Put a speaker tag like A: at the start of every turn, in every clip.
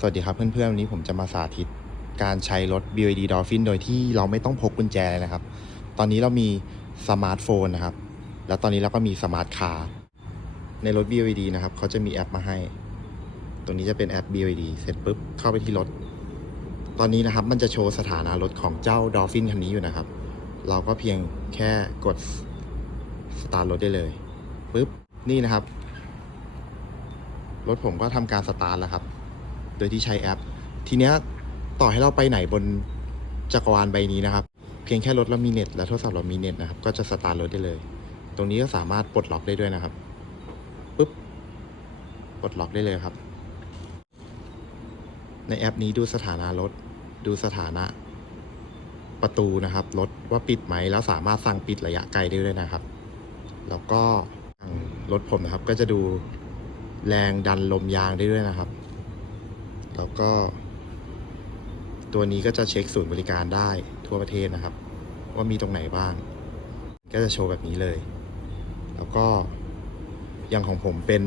A: สวัสดีครับเพื่อนๆ วันนี้ผมจะมาสาธิตการใช้รถ BYD Dolphin โดยที่เราไม่ต้องพกกุญแจเลยนะครับ ตอนนี้เรามีสมาร์ทโฟนนะครับ แล้วตอนนี้เราก็มีสมาร์ทคาร์ในรถ BYD นะครับเขาจะมีแอปมาให้ตรงนี้จะเป็นแอป BYD เสร็จปุ๊บเข้าไปที่รถ ตอนนี้นะครับมันจะโชว์สถานะรถของเจ้า Dolphin คันนี้อยู่นะครับ เราก็เพียงแค่กดสตาร์ทรถได้เลยปุ๊บนี่นะครับรถผมก็ทำการสตาร์ทแล้วครับ โดยที่ใช้แอป ทีเนี้ยต่อให้เราไปไหนบนจักรวาลใบนี้นะครับ เพียงแค่รถเรามีเน็ตและโทรศัพท์เรามีเน็ตนะครับ ก็จะสตาร์ทรถได้เลย ตรงนี้ก็สามารถปลดล็อกได้ด้วยนะครับปุ๊บปลดล็อกได้เลยครับ ในแอปนี้ดูสถานะรถ ดูสถานะประตูนะครับรถว่าปิดไหมแล้วสามารถสั่งปิดระยะไกลได้ด้วยนะครับ แล้วก็รถผมนะครับก็จะดูแรงดันลมยางได้ด้วยนะครับ แล้วก็ ตัวนี้ก็จะเช็คศูนย์บริการได้ทั่วประเทศนะครับ ว่ามีตรงไหนบ้าง ก็จะโชว์แบบนี้เลย แล้วก็อย่างของผมเป็น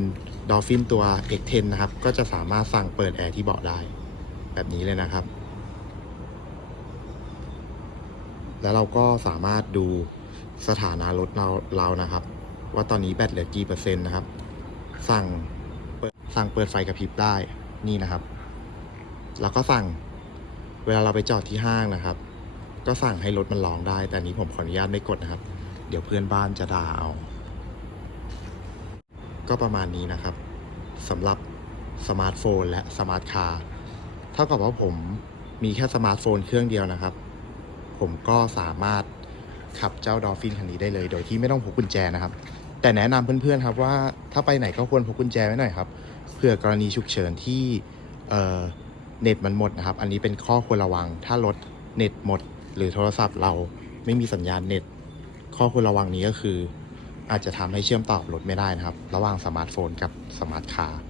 A: Dolphin ตัว X10 นะครับ ก็จะสามารถสั่งเปิดแอร์ที่เบาะได้ แบบนี้เลยนะครับ แล้วเราก็สามารถดูสถานะรถเราเรานะครับ ว่าตอนนี้แบตเหลือกี่เปอร์เซ็นต์นะครับ สั่งเปิดสั่งเปิดไฟกระพริบได้นี่นะครับ แล้วก็สั่งเวลาเราไปจอดที่ห้างนะครับ ก็สั่งให้รถมันร้องได้ แต่นี้ผมขออนุญาตไม่กดนะครับ เดี๋ยวเพื่อนบ้านจะด่าเอา ก็ประมาณนี้นะครับสำหรับสมาร์ทโฟนและสมาร์ทคาร์เท่ากับว่าผมมีแค่สมาร์ทโฟนเครื่องเดียวนะครับ ผมก็สามารถขับเจ้าดอฟฟินคันนี้ได้เลย โดยที่ไม่ต้องพกกุญแจนะครับ แต่แนะนำเพื่อนๆครับว่าถ้าไปไหนก็ควรพกกุญแจไว้หน่อยครับเผื่อกรณีฉุกเฉินที่เอ่อ เน็ตมันหมดนะครับ อันนี้เป็นข้อควรระวัง ถ้ารถเน็ตหมด หรือโทรศัพท์เราไม่มีสัญญาณเน็ต ข้อควรระวังนี้ก็คือ อาจจะทำให้เชื่อมต่อรถไม่ได้นะครับ ระหว่างสมาร์ทโฟนกับสมาร์ทคาร์